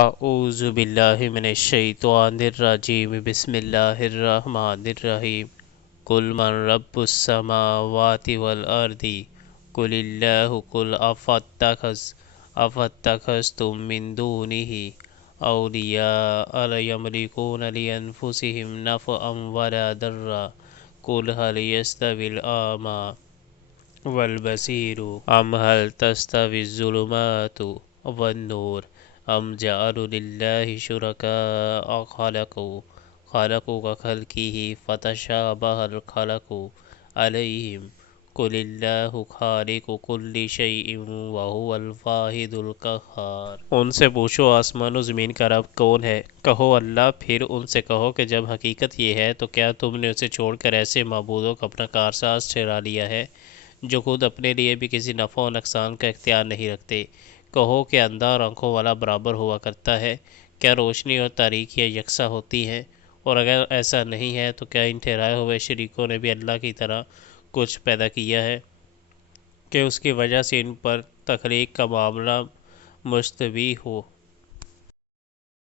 اعوذ باللہ من الشیطان الرجیم، بسم اللہ الرحمن الرحیم۔ قل من رب السماوات والارض قل اللہ قل افاتخذتم من دونه اولیاء لا یملکون لانفسهم نفعا ولا ضرا قل هل يستوي الاعمى والبصیر ام هل تستوی الظلمات والنور ام جعلوا للہ شرکاء خلقوا كخلقه فتشابه الخلق علیہم قل اللہ خالق كل شیء وهو الواحد القہار۔ ان سے پوچھو آسمان و زمین کا رب کون ہے؟ کہو اللہ۔ پھر ان سے کہو کہ جب حقیقت یہ ہے تو کیا تم نے اسے چھوڑ کر ایسے معبودوں کو اپنا کارساز ٹھہرا لیا ہے جو خود اپنے لیے بھی کسی نفع و نقصان کا اختیار نہیں رکھتے؟ کہو کہ اندھا اور آنکھوں والا برابر ہوا کرتا ہے؟ کیا روشنی اور تاریکیاں یکساں ہوتی ہیں؟ اور اگر ایسا نہیں ہے تو کیا ان ٹھہرائے ہوئے شریکوں نے بھی اللہ کی طرح کچھ پیدا کیا ہے کہ اس کی وجہ سے ان پر تخلیق کا معاملہ مشتبہ ہو؟